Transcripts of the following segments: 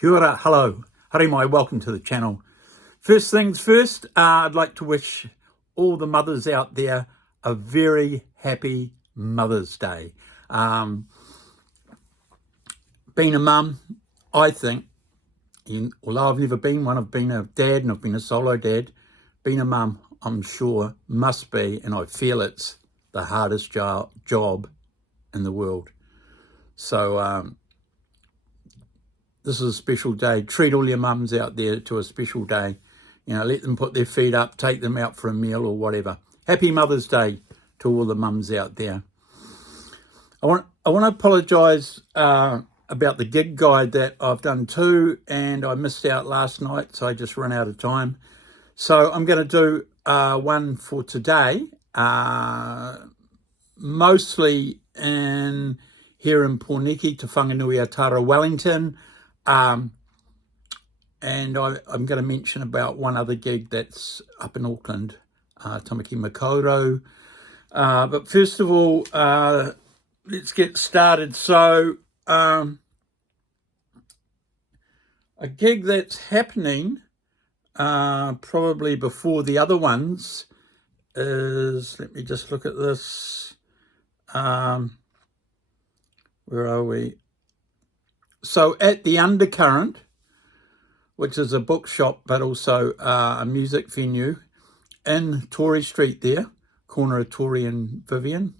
Kia ora, hello, haere mai, welcome to the channel. First things first, I'd like to wish all the mothers out there a very happy Mother's Day. Being a mum, I think, although I've never been one, I've been a dad and I've been a solo dad, being a mum, I'm sure, must be, and I feel it's the hardest job in the world. So this is a special day. Treat all your mums out there to a special day. You know, let them put their feet up, take them out for a meal or whatever. Happy Mother's Day to all the mums out there. I want to apologise about the gig guide that I've done too, and I missed out last night, so I just ran out of time. So I'm going to do one for today, mostly here in Porniki, Te Whanganui-a-Tara, Wellington. And I'm going to mention about one other gig that's up in Auckland, Tamaki Makaurau. But first of all, let's get started. So a gig that's happening probably before the other ones is, let me just look at this. Where are we? So at the Undercurrent, which is a bookshop, but also a music venue in Tory Street there, corner of Tory and Vivian.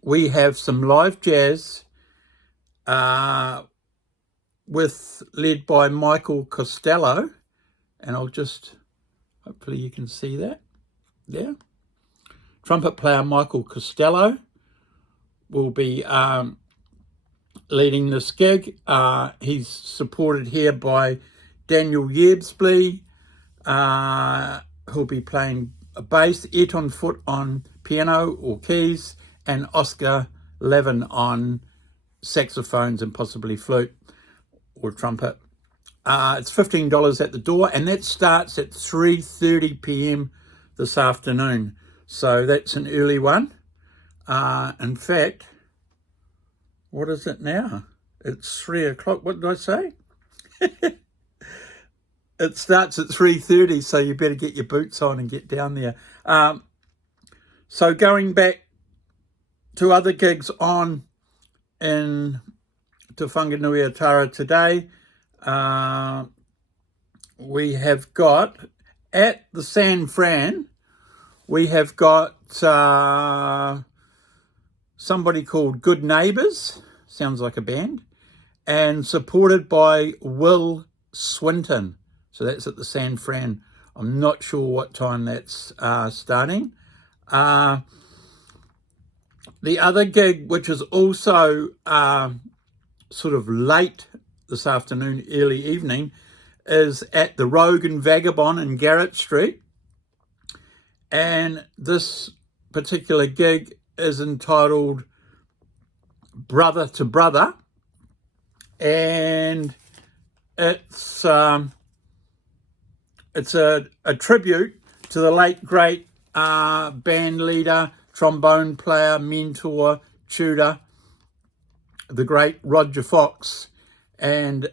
We have some live jazz led by Michael Costello, and I'll just, hopefully you can see that there. Trumpet player Michael Costello will be leading this gig. He's supported here by Daniel Yerbsby, who'll be playing a bass, Eton Foot on piano or keys, and Oscar Levin on saxophones and possibly flute or trumpet. It's $15 at the door, and that starts at 3:30 p.m. this afternoon. So that's an early one. In fact, what is it now? It's 3 o'clock. What did I say? It starts at 3:30, so you better get your boots on and get down there. So going back to other gigs on in Te Whanganui-a-Tara today, we have got at the San Fran, we have got somebody called Good Neighbours, sounds like a band, and supported by Will Swinton. So that's at the San Fran. I'm not sure what time that's starting. The other gig, which is also sort of late this afternoon, early evening, is at the Rogue and Vagabond in Garrett Street. And this particular gig is entitled Brother to Brother, and it's a tribute to the late great band leader, trombone player, mentor, tutor, the great Roger Fox. And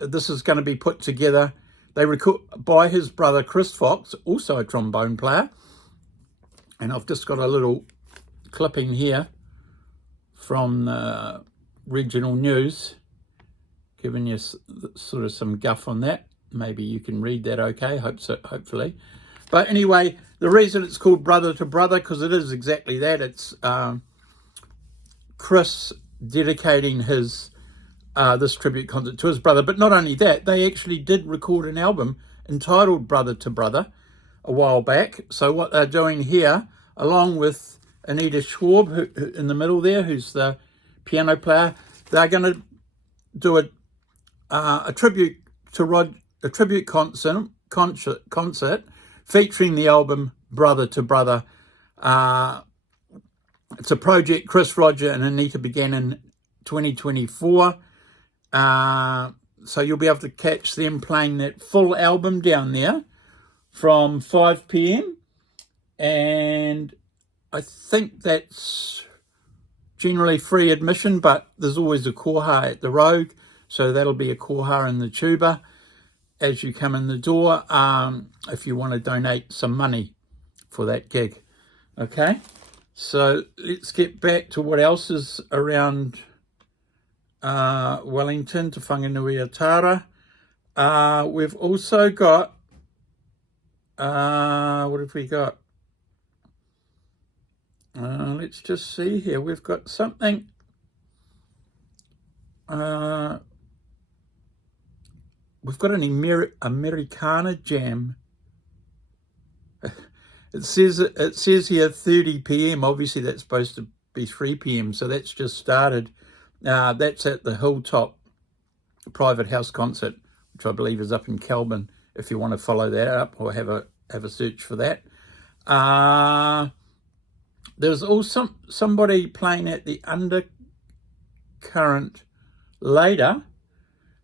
this is going to be put together. They record by his brother Chris Fox, also a trombone player. And I've just got a little clipping here from the regional news, giving you sort of some guff on that. Maybe you can read that okay, hopefully. But anyway, the reason it's called Brother to Brother, because it is exactly that. It's Chris dedicating his this tribute concert to his brother. But not only that, they actually did record an album entitled Brother to Brother a while back. So what they're doing here, along with Anita Schwab who in the middle there, who's the piano player, they're going to do a tribute to a tribute concert featuring the album Brother to Brother. It's a project Chris, Roger and Anita began in 2024. So you'll be able to catch them playing that full album down there from 5 p.m. and I think that's generally free admission, but there's always a koha at the Rogue, so that'll be a koha in the tuba as you come in the door, if you want to donate some money for that gig. Okay, so let's get back to what else is around Wellington, Te Whanganui-a-Tara. We've also got, what have we got? Let's just see here. We've got something. We've got an Americana jam. It says here 30 p.m. Obviously that's supposed to be 3 p.m. So that's just started. That's at the Hilltop Private House Concert, which I believe is up in Kelburn. If you want to follow that up or have a search for that. There's also somebody playing at the Undercurrent later.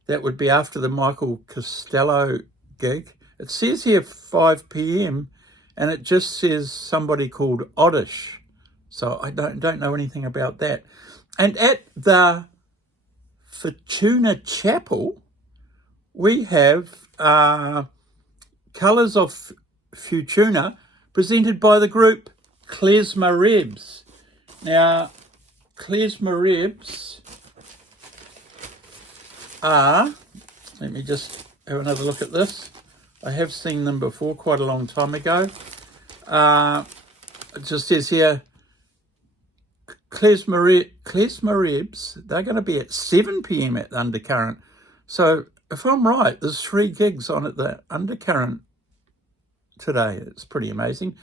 That would be after the Michael Costello gig. It says here 5 p.m. and it just says somebody called Oddish. So I don't know anything about that. And at the Fortuna Chapel, we have Colours of Fortuna presented by the group Klezmer Rebs. Now, Klezmer Rebs are, let me just have another look at this. I have seen them before quite a long time ago. It just says here, Klezmer Rebs, they're going to be at 7 p.m. at the Undercurrent. So if I'm right, there's 3 gigs on at the Undercurrent today. It's pretty amazing.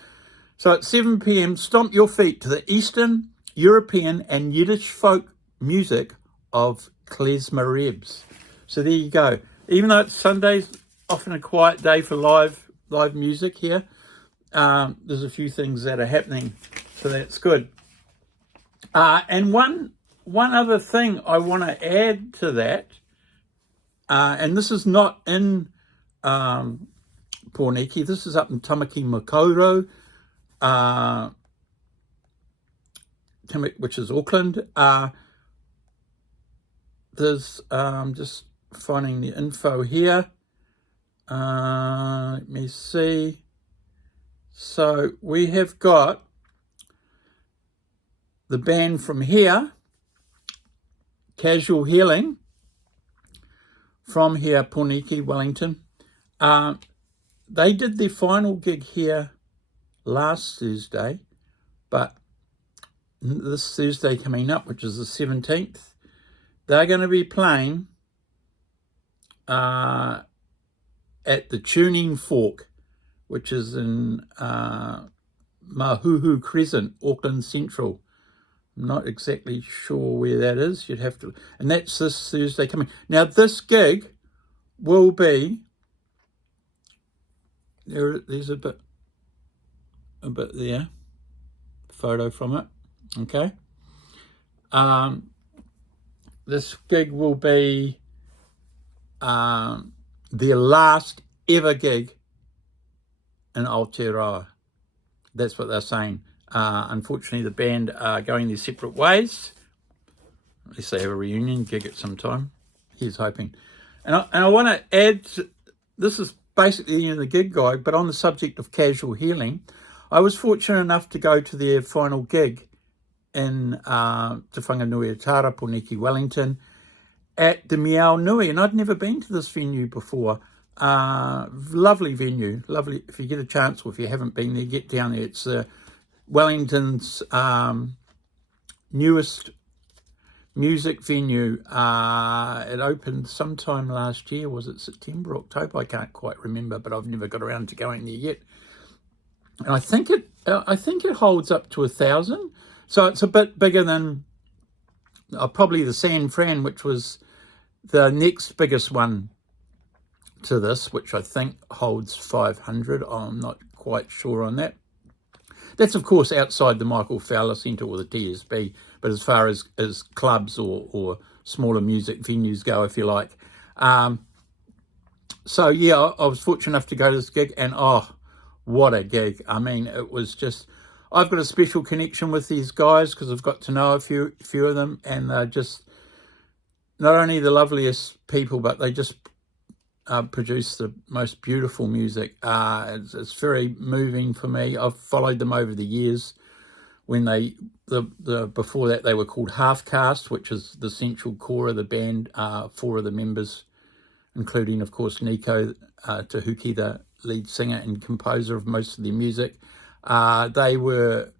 So at 7 p.m, stomp your feet to the Eastern, European and Yiddish folk music of Klezmer Rebs. So there you go. Even though it's Sundays, often a quiet day for live music here, there's a few things that are happening, so that's good. And one other thing I want to add to that, and this is not in Porniki, this is up in Tamaki Makaurau, which is Auckland. There's just finding the info here. Let me see. So we have got the band from here, Casual Healing, from here, Porniki, Wellington. They did their final gig here last Thursday, but this Thursday coming up, which is the 17th, they're going to be playing at the Tuning Fork, which is in Mahuhu Crescent, Auckland Central. I'm not exactly sure where that is. You'd have to, and that's this Thursday coming. Now this gig will be there's a bit there, photo from it. Okay. This gig will be their last ever gig in Aotearoa. That's what they're saying. Unfortunately, the band are going their separate ways. Unless they have a reunion gig at some time. Here's hoping. And I want to add, this is basically the end of the gig guide, but on the subject of Casual Healing, I was fortunate enough to go to their final gig in Te Whanganui-a-Tara, Porniki, Wellington, at the Meow Nui, and I'd never been to this venue before. Lovely venue, lovely. If you get a chance, or if you haven't been there, get down there. It's Wellington's newest music venue. It opened sometime last year. Was it September, October? I can't quite remember, but I've never got around to going there yet. And I think it holds up to 1,000. So it's a bit bigger than probably the San Fran, which was the next biggest one to this, which I think holds 500. I'm not quite sure on that. That's, of course, outside the Michael Fowler Centre or the TSB, but as far as clubs or smaller music venues go, if you like. So, yeah, I was fortunate enough to go to this gig, and, oh, what a gig. I mean, it was just, I've got a special connection with these guys because I've got to know a few of them, and they're just not only the loveliest people, but they just produce the most beautiful music. It's very moving for me. I've followed them over the years. When before that they were called Half Caste, which is the central core of the band. 4 of the members, including of course Nico Tahuki, the lead singer and composer of most of their music. They were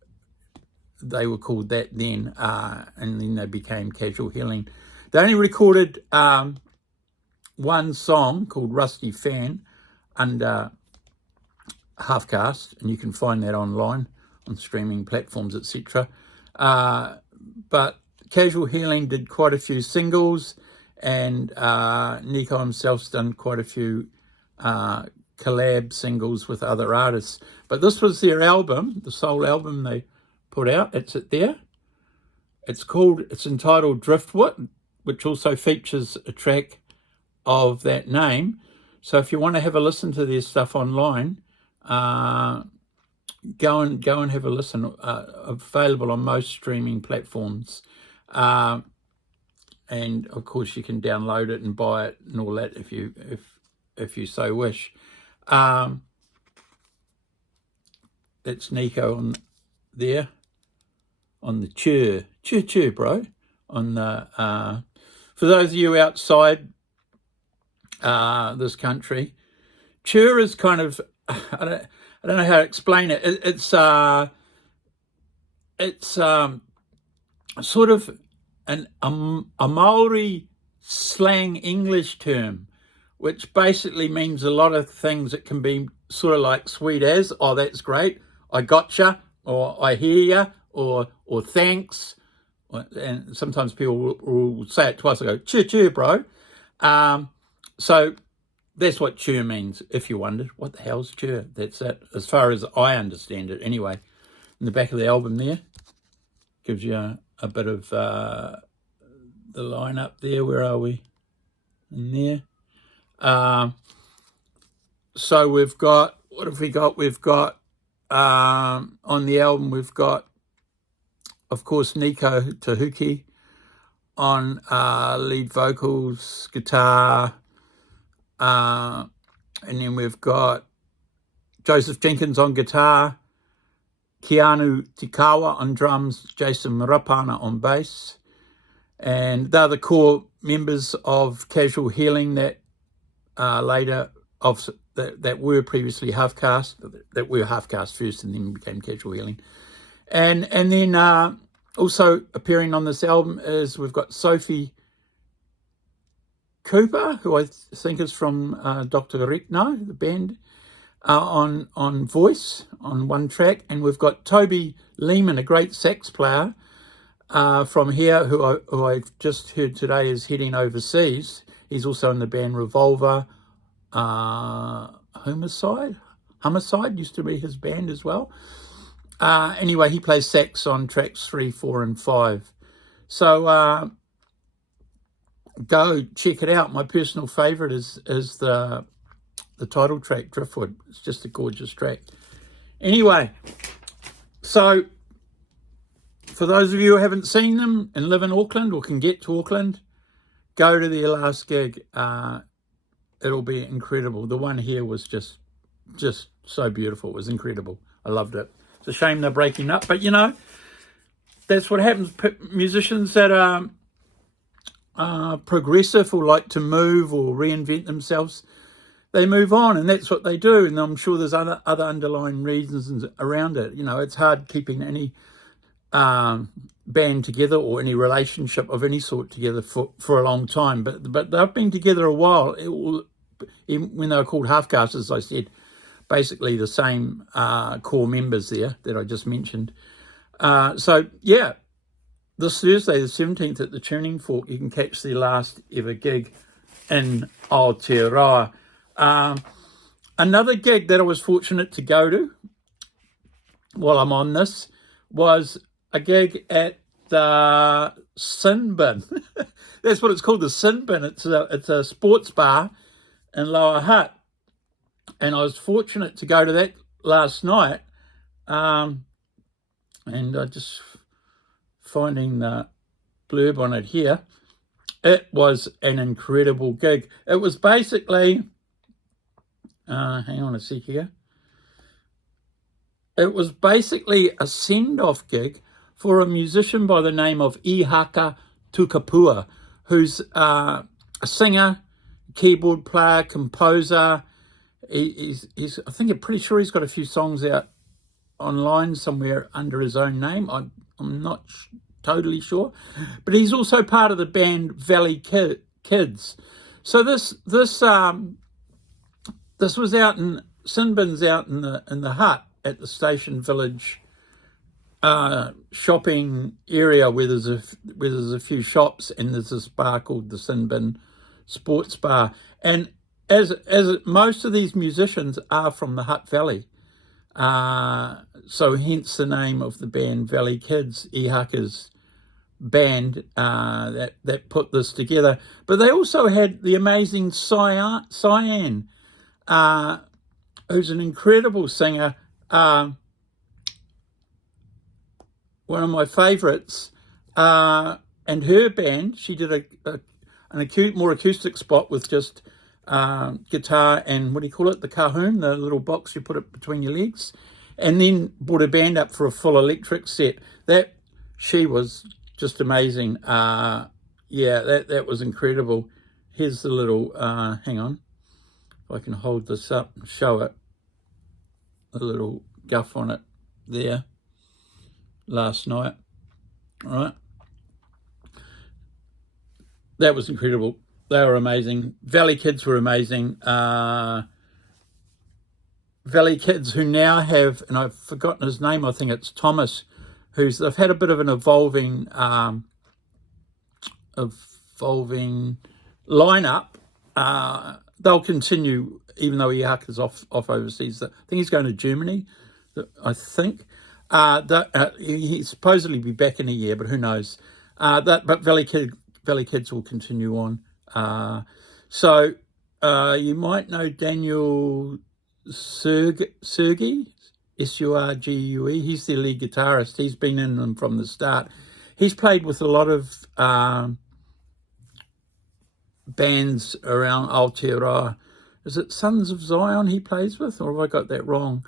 called that then, and then they became Casual Healing. They only recorded one song called Rusty Fan under Half Caste, and you can find that online on streaming platforms, etc. But Casual Healing did quite a few singles, and Nico himself's done quite a few collab singles with other artists. But this was their album, the sole album they put out. It's there. It's entitled Driftwood, which also features a track of that name. So if you want to have a listen to their stuff online, go and have a listen. Available on most streaming platforms, and of course you can download it and buy it and all that if you so wish. It's Nico on there on the chur, bro. On the for those of you outside this country, chur is kind of I don't know how to explain it. It's sort of a Maori slang English term, which basically means a lot of things. It can be sort of like sweet as, oh, that's great, I gotcha, or I hear ya, or thanks. And sometimes people will say it twice. I go, cheer, bro. So that's what chur means, if you wondered. What the hell's chur? That's it, as far as I understand it. Anyway, in the back of the album there, gives you a bit of the line up there. Where are we? In there. So we've got, what have we got? We've got, on the album, we've got, of course, Nico Tahuki on lead vocals, guitar, and then we've got Joseph Jenkins on guitar, Keanu Tikawa on drums, Jason Marapana on bass, and they're the core members of Casual Healing that that were previously Half Caste, that were Half Caste first and then became Casual Healing. And then also appearing on this album is we've got Sophie Cooper, who I think is from Dr. Rekno, the band, on voice on one track, and we've got Toby Lehman, a great sax player from here, who I've just heard today is heading overseas. He's also in the band Revolver. Homicide used to be his band as well. Anyway, he plays sax on tracks 3, 4, and 5. So go check it out. My personal favourite is the title track, Driftwood. It's just a gorgeous track. Anyway, so for those of you who haven't seen them and live in Auckland or can get to Auckland, go to their last gig. It'll be incredible. The one here was just so beautiful. It was incredible. I loved it. It's a shame they're breaking up, but you know, that's what happens. Musicians that are progressive or like to move or reinvent themselves, they move on, and that's what they do. And I'm sure there's other underlying reasons around it. You know, it's hard keeping any band together or any relationship of any sort together for a long time. But they've been together a while. When they were called Half Caste, as I said, basically the same core members there that I just mentioned. So yeah, this Thursday the 17th at the Tuning Fork, you can catch their last ever gig in Aotearoa. Another gig that I was fortunate to go to while I'm on this was a gig at the Sin Bin. That's what it's called, the Sin Bin. It's a sports bar in Lower Hutt. And I was fortunate to go to that last night. and I just finding the blurb on it here. It was an incredible gig. It was basically, hang on a sec here. It was basically a send-off gig for a musician by the name of Ihaka Tukapua, who's a singer, keyboard player, composer. He's I think I'm pretty sure he's got a few songs out online somewhere under his own name. I'm not totally sure, but he's also part of the band Valley Kids. So this was out in Sinbin's out in the hut at the Station Village shopping area where there's a few shops, and there's this bar called the Sinbin Sports Bar. And as most of these musicians are from the Hutt Valley, so hence the name of the band Valley Kids, Ihaka's band that put this together. But they also had the amazing Cyan, who's an incredible singer, one of my favourites, and her band, she did an more acoustic spot with just guitar and, what do you call it, the cajon, the little box you put it between your legs, and then brought a band up for a full electric set. She was just amazing. Yeah, that was incredible. Here's the little, hang on, if I can hold this up and show it, a little guff on it there last night. All right. That was incredible. They were amazing. Valley Kids were amazing. Valley Kids, who now have, and I've forgotten his name, I think it's Thomas, they've had a bit of an evolving lineup. They'll continue, even though Ihaka's off overseas. I think he's going to Germany, I think. He'll supposedly be back in a year, but who knows? But Valley Kids will continue on. So you might know Daniel Surgue, Surgue. He's their lead guitarist. He's been in them from the start. He's played with a lot of bands around Aotearoa. Is it Sons of Zion he plays with, or have I got that wrong?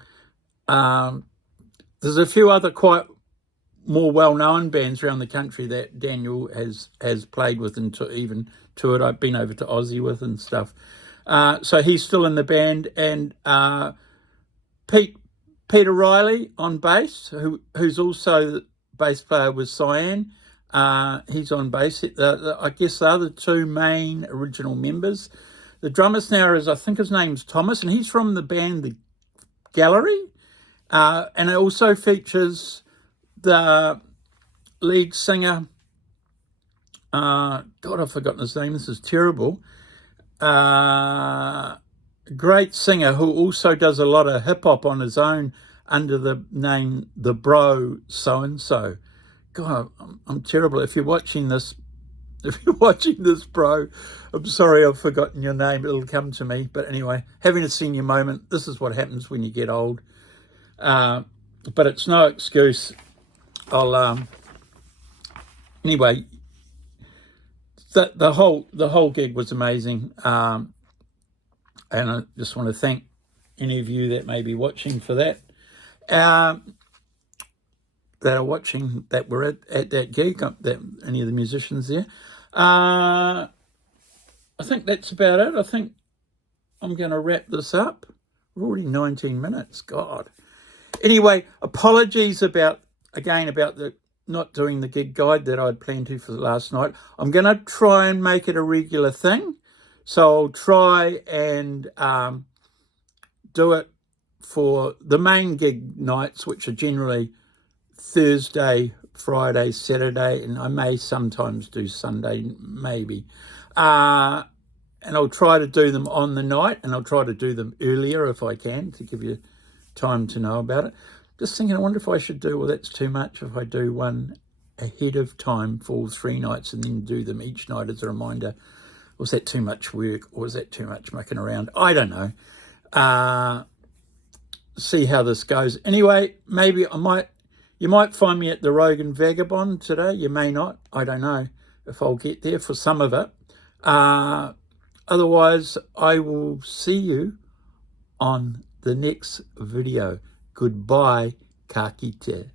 There's a few other quite more well-known bands around the country that Daniel has played with and even toured. I've been over to Aussie with and stuff. So he's still in the band, and Peter Riley on bass, who's also the bass player with Cyan. He's on bass. I guess the other two main original members. The drummer now I think his name's Thomas, and he's from the band The Gallery. And it also features the lead singer, God, I've forgotten his name, this is terrible, great singer who also does a lot of hip-hop on his own under the name The Bro So-and-so. God, I'm terrible. If you're watching this, bro, I'm sorry I've forgotten your name. It'll come to me. But anyway, having a senior moment, this is what happens when you get old. But it's no excuse. Anyway, the whole gig was amazing. And I just want to thank any of you that may be watching for that. That are watching, that were at that gig, any of the musicians there. I think that's about it. I think I'm going to wrap this up. We're already 19 minutes. God. Anyway, apologies about the not doing the gig guide that I'd planned to for last night. I'm going to try and make it a regular thing. So I'll try and do it for the main gig nights, which are generally Thursday, Friday, Saturday, and I may sometimes do Sunday, maybe. And I'll try to do them on the night, and I'll try to do them earlier if I can, to give you time to know about it. Just thinking, I wonder if I should do, well, that's too much if I do one ahead of time for all 3 nights and then do them each night as a reminder. Was that too much work, or was that too much mucking around? I don't know. See how this goes. Anyway, maybe I might You might find me at the Rogan Vagabond today. You may not. I don't know if I'll get there for some of it. Otherwise, I will see you on the next video. Goodbye, ka kite.